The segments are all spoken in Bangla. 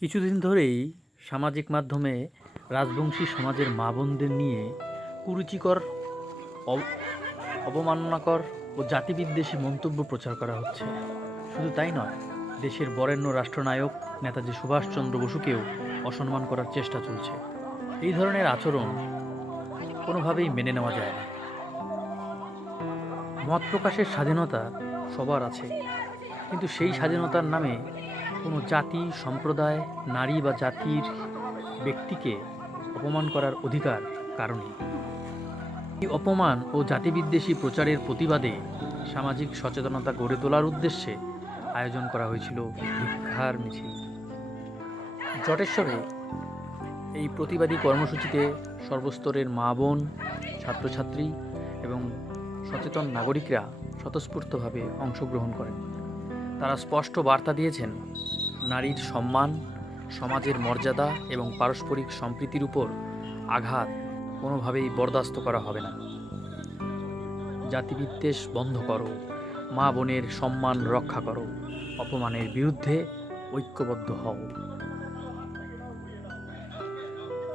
কিছুদিন ধরেই সামাজিক মাধ্যমে রাজবংশী সমাজের মা বোনদের নিয়ে কুরুচিকর, অবমাননাকর ও জাতিবিদ্বেষী মন্তব্য প্রচার করা হচ্ছে। শুধু তাই নয়, দেশের বরেণ্য রাষ্ট্রনায়ক নেতাজি সুভাষচন্দ্র বসুকেও অসম্মান করার চেষ্টা চলছে। এই ধরনের আচরণ কোনোভাবেই মেনে নেওয়া যায় না। মত প্রকাশের স্বাধীনতা সবার আছে, কিন্তু সেই স্বাধীনতার নামে কোনো জাতি, সম্প্রদায়, নারী বা জাতির ব্যক্তিকে অপমান করার অধিকার কারণে এই অপমান ও জাতিবিদ্বেষী প্রচারের প্রতিবাদে সামাজিক সচেতনতা গড়ে তোলার উদ্দেশ্যে আয়োজন করা হয়েছিল ভিক্ষার মিছিল। জটেশ্বরে এই প্রতিবাদী কর্মসূচিতে সর্বস্তরের মা বোন, ছাত্রছাত্রী এবং সচেতন নাগরিকরা স্বতঃস্ফূর্তভাবে অংশগ্রহণ করেন। তারা স্পষ্ট বার্তা দিয়েছেন, নারীর সম্মান, সমাজের মর্যাদা এবং পারস্পরিক সম্প্রীতির উপর আঘাত কোনোভাবেই বরদাস্ত করা হবে না। জাতিবিদ্বেষ বন্ধ করো, মা বোনের সম্মান রক্ষা করো, অপমানের বিরুদ্ধে ঐক্যবদ্ধ হও।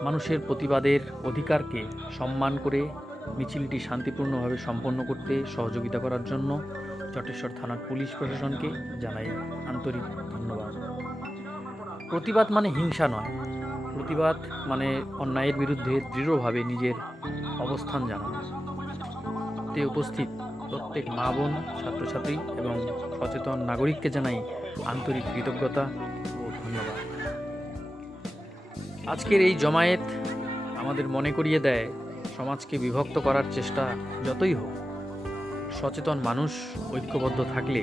মানুষের প্রতিবাদের অধিকারকে সম্মান করে মিছিলটি শান্তিপূর্ণভাবে সম্পন্ন করতে সহযোগিতা করার জন্য জটেশ্বর থানার পুলিশ প্রশাসনকে জানাই আন্তরিক ধন্যবাদ। প্রতিবাদ মানে হিংসা নয়, প্রতিবাদ মানে অন্যায়ের বিরুদ্ধে দৃঢ়ভাবে নিজের অবস্থান জানানো। তে উপস্থিত প্রত্যেক মা বোন, ছাত্রছাত্রী এবং সচেতন নাগরিককে জানাই আন্তরিক কৃতজ্ঞতা ও ধন্যবাদ। আজকের এই জমায়েত আমাদের মনে করিয়ে দেয়, সমাজকে বিভক্ত করার চেষ্টা যতই হোক, সচেতন মানুষ ঐক্যবদ্ধ থাকলে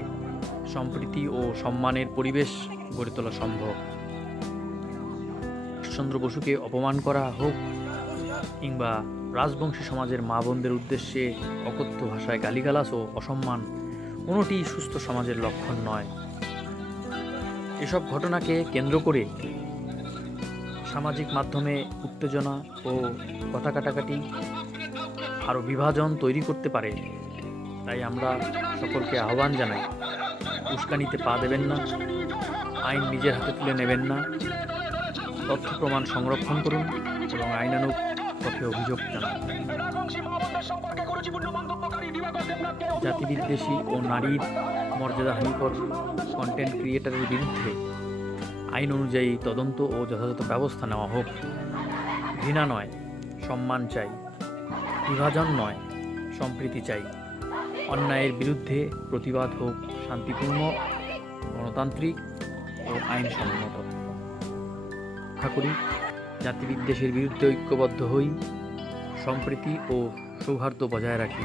সম্প্রীতি ও সম্মানের পরিবেশ গড়ে তোলা সম্ভব। চন্দ্র বসুকে অপমান করা হোক কিংবা রাজবংশী সমাজের মা বোনদের উদ্দেশ্যে অকথ্য ভাষায় গালিগালাজ ও অসম্মান, কোনোটিই সুস্থ সমাজের লক্ষণ নয়। এসব ঘটনাকে কেন্দ্র করে সামাজিক মাধ্যমে উত্তেজনা ও কথা কাটাকাটি আরও বিভাজন তৈরি করতে পারে। তাই আমরা সকলকে আহ্বান জানাই, উস্কানিতে পা দেবেন না, আইন নিজের হাতে তুলে নেবেন না, তথ্য প্রমাণ সংরক্ষণ করুন এবং আইনানুগ পথে অভিযোগ জানান। জাতিবিদ্বেষী ও নারীর মর্যাদাহানিকর কন্টেন্ট ক্রিয়েটারের বিরুদ্ধে আইন অনুযায়ী তদন্ত ও যথাযথ ব্যবস্থা নেওয়া হোক। ঘৃণা নয়, সম্মান চাই। বিভাজন নয়, সম্প্রীতি চাই। অন্যায়ের বিরুদ্ধে প্রতিবাদ হোক শান্তিপূর্ণ, গণতান্ত্রিক ও আইনসম্মত। আশা করি জাতিবিদ্বেষের বিরুদ্ধে ঐক্যবদ্ধ হই, সম্প্রীতি ও সৌহার্দ্য বজায় রাখি।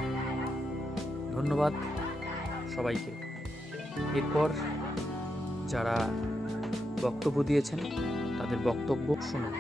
ধন্যবাদ সবাইকে। এরপর যারা বক্তব্য দিয়েছেন তাদের বক্তব্য শুনুন।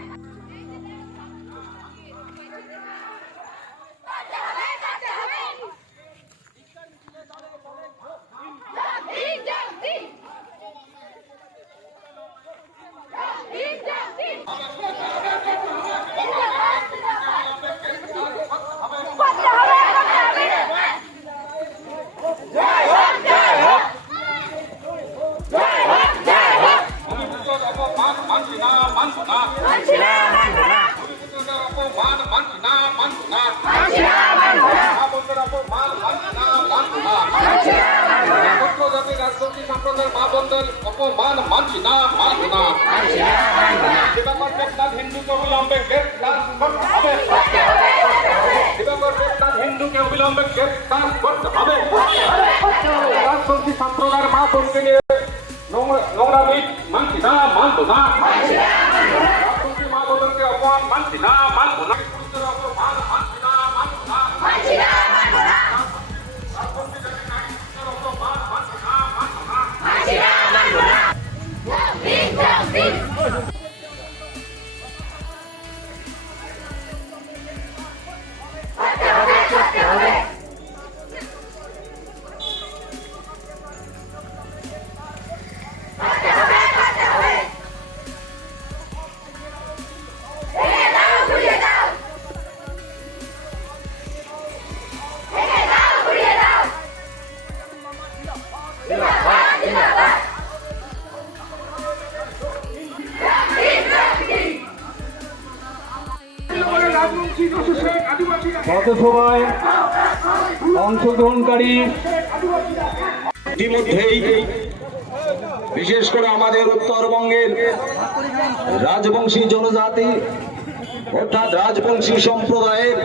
হিন্দুকে অবিলম্বে গ্রেফতার করতে হবে। রাজবংশী সম্প্রদায়ের মা বোনকে নিয়ে নোংরামি মানছি না, মানবো না। রাজবংশী মা বোনকে অপমান মানছি না, মানবো না। অপমান মানছি না, মানবো না। রাজবংশী জাতির অপমান মানছি না, মানবো না। পথসভায় অংশগ্রহণকারী ইতিমধ্যেই বিশেষ করে আমাদের উত্তরবঙ্গের রাজবংশী জনজাতি অর্থাৎ রাজবংশী সম্প্রদায়ের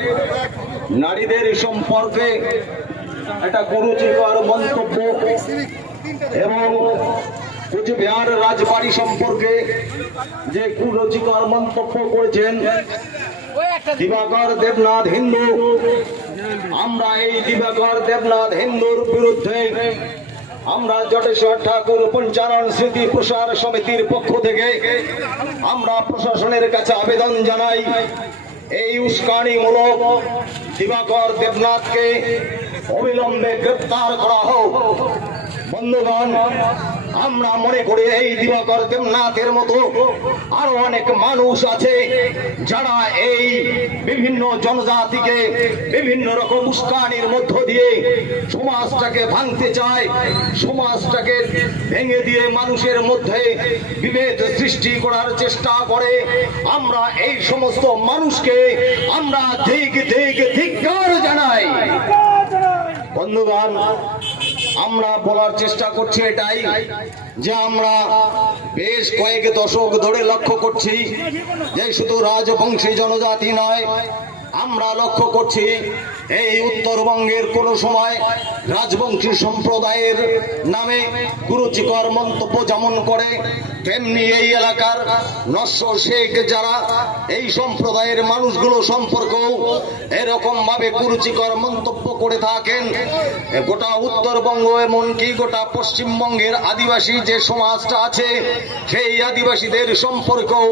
নারীদের সম্পর্কে একটা কুরুচিকর মন্তব্য এবং কুচবিহার রাজবাড়ি সম্পর্কে যে কুরুচিকর মন্তব্য করেছেন দিবাকর দেবনাথ হিন্দু, আমরা এই দিবাকর দেবনাথ হিন্দুর বিরুদ্ধে আমরা জটেশ্বর ঠাকুর পঞ্চানন স্মৃতি প্রসার সমিতির পক্ষ থেকে আমরা প্রশাসনের কাছে আবেদন জানাই, এই উস্কানিমূলক দিবাকর দেবনাথকে অবিলম্বে গ্রেপ্তার করা হোক। বন্ধুগণ, আমরা মনে করি এই দিবাকর দেবনাথের মতো আরো অনেক মানুষ আছে যারা এই বিভিন্ন জনজাতিকে বিভিন্ন রকম উস্কানির মধ্য দিয়ে সমাজটাকে ভাঙতে চায়, সমাজটাকে ভেঙে দিয়ে মানুষের মধ্যে বিভেদ সৃষ্টি করার চেষ্টা করে। আমরা এই সমস্ত মানুষকে আমরা ধিক্কার জানাই। বন্ধুগণ, আমরা বলার চেষ্টা করছি এটাই যে আমরা বেশ কয়েক দশক ধরে লক্ষ্য করছি যে শুধু রাজবংশী জনজাতি নয়, আমরা লক্ষ্য করছি এই উত্তরবঙ্গের কোন সময় রাজবংশী সম্প্রদায়ের নামে কুরুচিকর মন্তব্য যেমন করে, তেমনি এই এলাকার নস্য শেখ যারা এই সম্প্রদায়ের মানুষগুলো সম্পর্কেও এরকম ভাবে কুরুচিকর মন্তব্য করে থাকেন। গোটা উত্তরবঙ্গ এমনকি গোটা পশ্চিমবঙ্গের আদিবাসী যে সমাজটা আছে সেই আদিবাসীদের সম্পর্কেও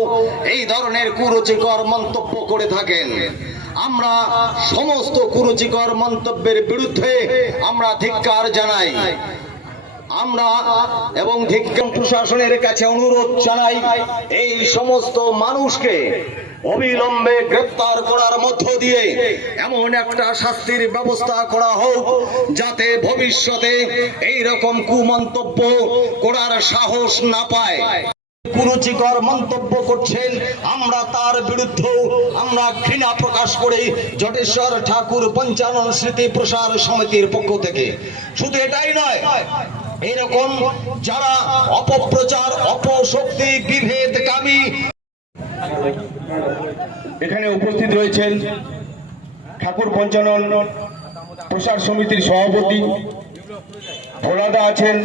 এই ধরনের কুরুচিকর মন্তব্য করে থাকেন। আমরা সমস্ত কুরুচিকর মন্তব্যের বিরুদ্ধে আমরা ধিক্কার জানাই। আমরা এবং ধিক্কার প্রশাসনের কাছে অনুরোধ জানাই এই সমস্ত মানুষকে অবিলম্বে গ্রেপ্তার করার মধ্য দিয়ে এমন একটা শাস্তির ব্যবস্থা করা হোক যাতে ভবিষ্যতে এই রকম কুমন্তব্য করার সাহস না পায়। কুরুচিকর মন্তব্য করছেন, আমরা তার বিরুদ্ধেও আমরা ঘৃণা প্রকাশ করি জটেশ্বর ঠাকুর পঞ্চানন স্মৃতি প্রসার সমিতির পক্ষ থেকে। শুধু এটাই নয়, এরকম যারা অপপ্রচার, অপশক্তি, বিভেদকামী এখানে উপস্থিত রয়েছেন ঠাকুর পঞ্চানন প্রসার সমিতির সভাপতি ভোলাদা আছেন,